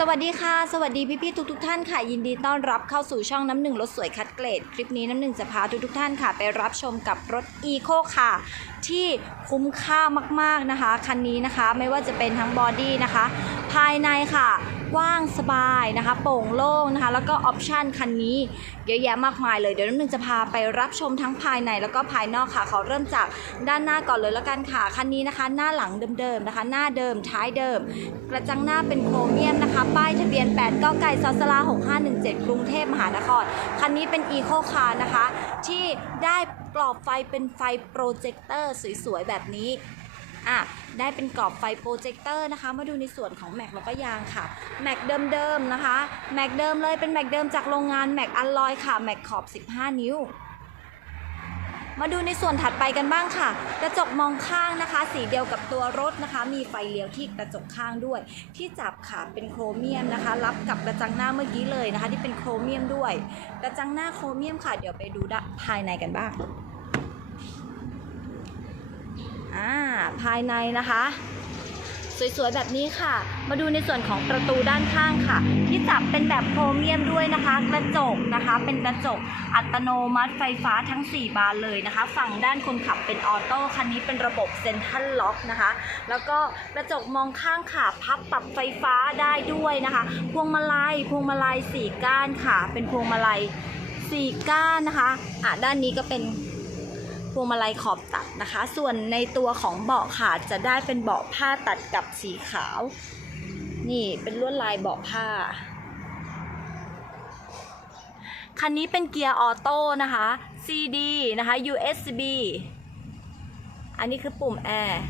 สวัสดีค่ะ สวัสดีพี่ๆทุกๆท่านค่ะ ยินดีต้อนรับเข้าสู่ช่องน้ำหนึ่งรถสวยคัดเกรด คลิปนี้น้ำหนึ่งจะพาทุกๆท่านค่ะ ไปรับชมกับรถ e ีโคค่ะ ที่คุ้มค่ามากๆนะคะ คันนี้นะคะ ไม่ว่าจะเป็นทั้งบอดี้นะคะ ภายในค่ะ กว้างสบายนะคะ โปร่งโล่งนะคะ แล้วก็ออปชันคันนี้เยอะแยะมากมายเลย เดี๋ยวน้ำหนึ่งจะพาไปรับชมทั้งภายในแล้วก็ภายนอกค่ะ ขอเริ่มจากด้านหน้าก่อนเลยแล้วกันค่ะ คันนี้นะคะ หน้าหลังเดิมๆนะคะ หน้าเดิมท้ายเดิม กระจังหน้าเป็นโครเมียมนะคะ ป้ายทะเบียน8ก้าไก่ซอสลา6517 กรุงเทพมหานคร คันนี้เป็น e ีโคคาร์นะคะ ที่ได้กรอบไฟเป็นไฟโปรเจคเตอร์สวยๆแบบนี้ อะได้เป็นกรอบไฟโปรเจคเตอร์นะคะ มาดูในส่วนของแม็กแล้วก็ยางค่ะแม็กเดิมๆนะคะแม็กเดิมเลยเป็นแม็กเดิมจากโรงงานแม็กอัลลอยค่ะแม็กขอบ 15 นิ้ว มาดูในส่วนถัดไปกันบ้างค่ะ กระจกมองข้างนะคะ สีเดียวกับตัวรถนะคะ มีไฟเลี้ยวที่กระจกข้างด้วย ที่จับค่ะเป็นโครเมียมนะคะ รับกับกระจังหน้าเมื่อกี้เลยนะคะ ที่เป็นโครเมียมด้วย กระจังหน้าโครเมียมค่ะ เดี๋ยวไปดูด้านภายในกันบ้าง อ่าภายในนะคะ สวยๆแบบนี้ค่ะ มาดูในส่วนของประตูด้านข้างค่ะ ที่จับเป็นแบบโครเมียมด้วยนะคะ กระจกนะคะ เป็นกระจกอัตโนมัติไฟฟ้าทั้ง 4 บานเลยนะคะ ฝั่งด้านคนขับเป็นออโต้คันนี้เป็นระบบเซ็นทรัลล็อกนะคะ แล้วก็กระจกมองข้างค่ะพับปรับไฟฟ้าได้ด้วยนะคะ พวงมาลัยพวงมาลัยสี่ก้านค่ะ เป็นพวงมาลัยสี่ก้านนะคะอะด้านนี้ก็เป็น วงมาลัยขอบตัดนะคะ ส่วนในตัวของเบาะค่ะจะได้เป็นเบาะผ้าตัดกับสีขาว นี่เป็นลวดลายเบาะผ้า คันนี้เป็นเกียร์ออโต้นะคะ CD นะคะ USB อันนี้คือปุ่มแอร์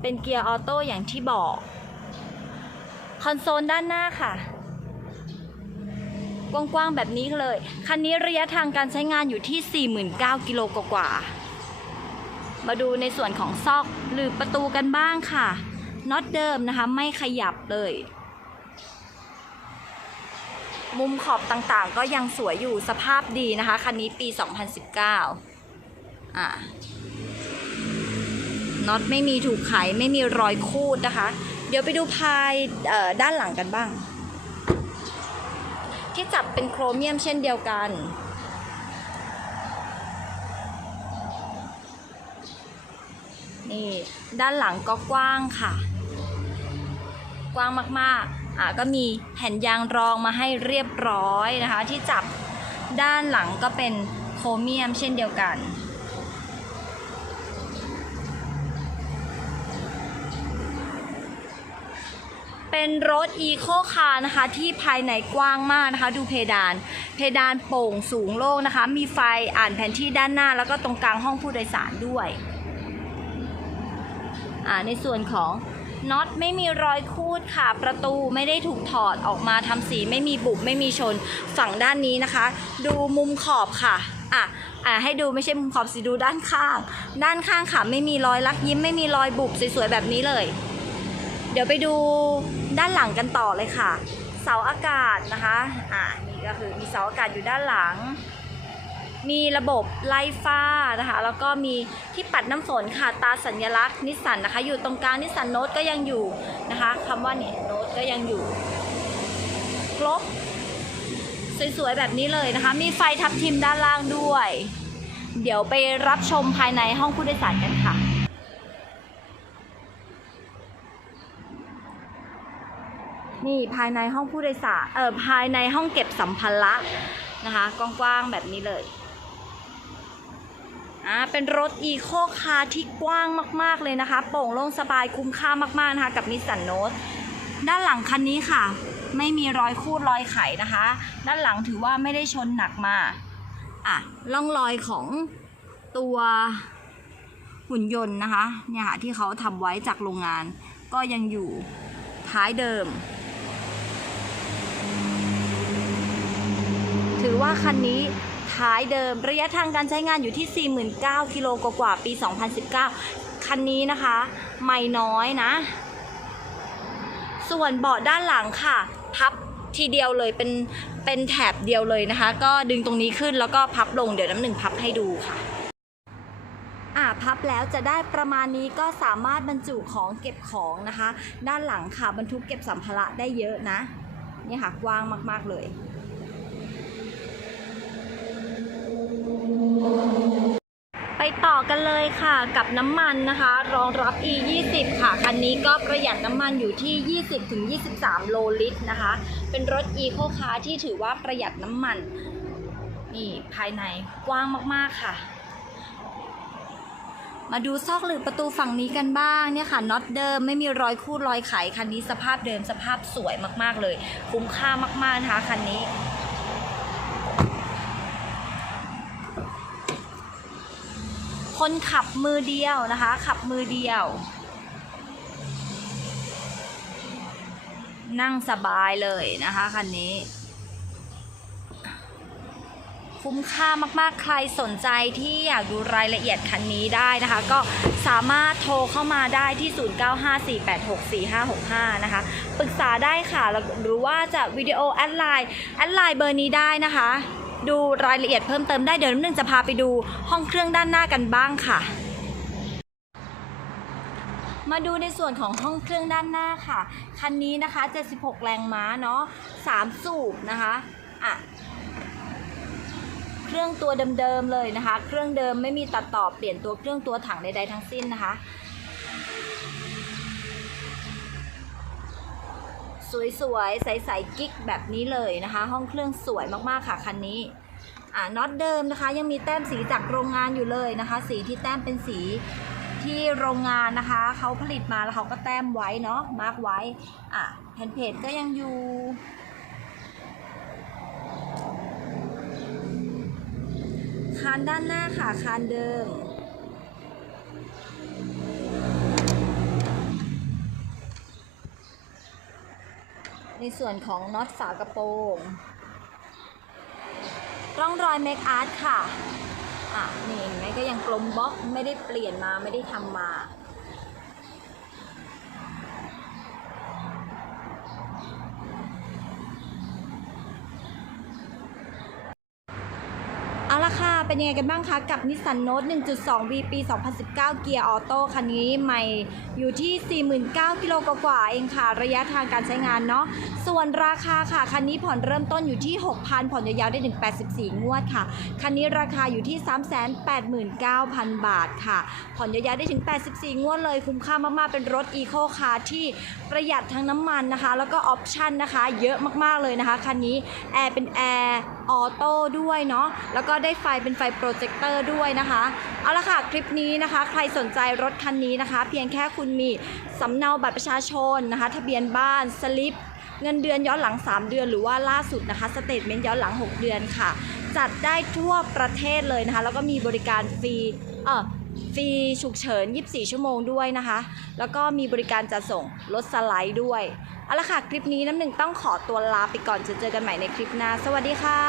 เป็นเกียร์ออโต้อย่างที่บอก คอนโซลด้านหน้าค่ะ กว้างๆแบบนี้เลย คันนี้ระยะทางการใช้งานอยู่ที่ 49กิโลกว่าๆมาดูในส่วนของซอกหรือประตูกันบ้างค่ะน็อตเดิมนะคะไม่ขยับเลย มุมขอบต่างๆ ก็ยังสวยอยู่สภาพดีนะคะ คันนี้ปี 2019อะน็อตไม่มีถูกไขไม่มีรอยคูดนะคะ เดี๋ยวไปดูภายด้านหลังกันบ้าง ที่จับเป็นโครเมียมเช่นเดียวกัน นี่ ด้านหลังก็กว้างค่ะ กว้างมากๆ อะก็มีแผ่นยางรองมาให้เรียบร้อยนะคะ ที่จับด้านหลังก็เป็นโครเมียมเช่นเดียวกัน เป็นรถอีโคคาร์นะคะ ที่ภายในกว้างมากนะคะ ดูเพดาน เพดานโป่งสูงโล่งนะคะ มีไฟอ่านแผนที่ด้านหน้า แล้วก็ตรงกลางห้องผู้โดยสารด้วยอ่าในส่วนของน็อตไม่มีรอยคูดค่ะ ประตูไม่ได้ถูกถอดออกมาทำสีไม่มีบุบไม่มีชนฝั่งด้านนี้นะคะ ดูมุมขอบค่ะอะอะให้ดูไม่ใช่มุมขอบสิดูด้านข้าง ด้านข้างค่ะ ไม่มีรอยลักยิ้มไม่มีรอยบุบสวยๆแบบนี้เลย เดี๋ยวไปดู ด้านหลังกันต่อเลยค่ะ เสาอากาศนะคะอ่านี่ก็คือมีเสาอากาศอยู่ด้านหลัง มีระบบไล่ฟ้านะคะ แล้วก็มีที่ปัดน้ำฝนค่ะตาสัญลักษณ์นิสสันนะคะ อยู่ตรงกลางนิสสันโนตก็ยังอยู่นะคะคำว่าเนี่ยโนตก็ยังอยู่ครบสวยๆแบบนี้เลยนะคะ มีไฟทับทิมด้านล่างด้วย เดี๋ยวไปรับชมภายในห้องผู้โดยสารกันค่ะ นี่ภายในห้องผู้โดยสารเออภายในห้องเก็บสัมภาระนะคะกว้างๆแบบนี้เลยอ่าเป็นรถอีโคคาร์ที่กว้างมากๆเลยนะคะ โปร่งโล่งสบายคุ้มค่ามากๆนะคะกับนิสสันโนตด้านหลังคันนี้ค่ะ ไม่มีรอยคูดรอยไขนะคะ ด้านหลังถือว่าไม่ได้ชนหนักมาอะร่องรอยของตัวหุ่นยนต์นะคะเนี่ยค่ะที่เขาทำไว้จากโรงงานก็ยังอยู่ท้ายเดิม ถือว่าคันนี้ท้ายเดิมระยะทางการใช้งานอยู่ที่ 49กิโลกว่าๆปี 2019 คันนี้นะคะ ไม่น้อยนะ ส่วนเบาะด้านหลังค่ะ พับทีเดียวเลยเป็นเป็นแถบเดียวเลยนะคะ ก็ดึงตรงนี้ขึ้นแล้วก็พับลงเดี๋ยวน้ำหนึ่งพับให้ดูค่ะอะพับแล้วจะได้ประมาณนี้ก็สามารถบรรจุของเก็บของนะคะ ด้านหลังค่ะบรรทุกเก็บสัมภาระได้เยอะนะนี่ค่ะกว้างมากๆเลย ไปต่อ กันเลยค่ะกับน้ำมันนะคะ รองรับ e 2 0 ค่ะ คันนี้ก็ประหยัดน้ำมันอยู่ที่ 20-23 โลลิตรนะคะ เป็นรถ Eco Car ที่ถือว่าประหยัดน้ำมัน นี่ภายในกว้างมากๆค่ะ มาดูซอกหรือประตูฝั่งนี้กันบ้างเนี่ยค่ะน็อตเดิมไม่มีรอยคูดรอยไข คันนี้สภาพเดิมสภาพสวยมากๆเลย คุ้มค่ามากๆนะคะคันนี้ คนขับมือเดียวนะคะ ขับมือเดียว นั่งสบายเลยนะคะคันนี้ คุ้มค่ามากๆใครสนใจที่อยากดูรายละเอียดคันนี้ได้นะคะ ก็สามารถโทรเข้ามาได้ที่ 0954864565 นะคะ ปรึกษาได้ค่ะ หรือว่าจะวิดีโอแอดไลน์แอดไลน์เบอร์นี้ได้นะคะ ดูรายละเอียดเพิ่มเติมได้เดี๋ยวน้ำหนึ่งจะพาไปดูห้องเครื่องด้านหน้ากันบ้างค่ะ มาดูในส่วนของห้องเครื่องด้านหน้าค่ะ คันนี้นะคะ 76 แรงม้าเนาะ3สูบนะคะอะเครื่องตัวเดิมๆเลยนะคะ เครื่องเดิมไม่มีตัดต่อเปลี่ยนตัวเครื่องตัวถังใดๆทั้งสิ้นนะคะ สวยๆ ใสๆกิ๊กแบบนี้เลยนะคะ ห้องเครื่องสวยมากๆค่ะคันนี้อ่าน็อตเดิมนะคะ ยังมีแต้มสีจากโรงงานอยู่เลยนะคะ สีที่แต้มเป็นสีที่โรงงานนะคะเขาผลิตมาแล้วเขาก็แต้มไว้เนาะมาร์กไว้อะแผ่นเพจก็ยังอยู่คานด้านหน้าค่ะคานเดิม ในส่วนของน็อตฝากระโปรงร่องรอยเมคอาร์ตค่ะ อะ นี่เห็นไหมก็ยังกลมบล็อกไม่ได้เปลี่ยนมาไม่ได้ทำมาเอาละค่ะ เป็นยังไงกันบ้างคะ กับ Nissan Note 1.2 V ปี 2019 เกียร์ออโต้คันนี้ใหม่อยู่ที่ 49,000กิโลกว่าเองค่ะ ระยะทางการใช้งานเนาะส่วนราคาค่ะ คันนี้ผ่อนเริ่มต้นอยู่ที่ 6,000 ผ่อนยาวๆได้ถึง 84 งวดค่ะ คันนี้ราคาอยู่ที่ 389,000 บาทค่ะ ผ่อนยาวๆได้ถึง 84 งวดเลย คุ้มค่ามากๆ เป็นรถ Eco Car ที่ประหยัดทั้งน้ำมันนะคะ แล้วก็ออปชันนะคะ เยอะมากๆเลยนะคะ คันนี้แอร์เป็นแอร์ ออโต้ด้วยเนาะแล้วก็ได้ไฟเป็นไฟโปรเจคเตอร์ด้วยนะคะเอาละค่ะคลิปนี้นะคะ ใครสนใจรถคันนี้นะคะ เพียงแค่คุณมีสำเนาบัตรประชาชนนะคะ ทะเบียนบ้านสลิปเงินเดือนย้อนหลัง 3 เดือนหรือว่าล่าสุดนะคะสเตทเมนต์ย้อนหลัง 6 เดือนค่ะ จัดได้ทั่วประเทศเลยนะคะ แล้วก็มีบริการฟรีเออฟรีฉุกเฉิน 24 ชั่วโมงด้วยนะคะ แล้วก็มีบริการจัดส่งรถสไลด์ด้วย เอาละค่ะ คลิปนี้น้ำหนึ่งต้องขอตัวลาไปก่อนจะเจอกันใหม่ในคลิปหน้า สวัสดีค่ะ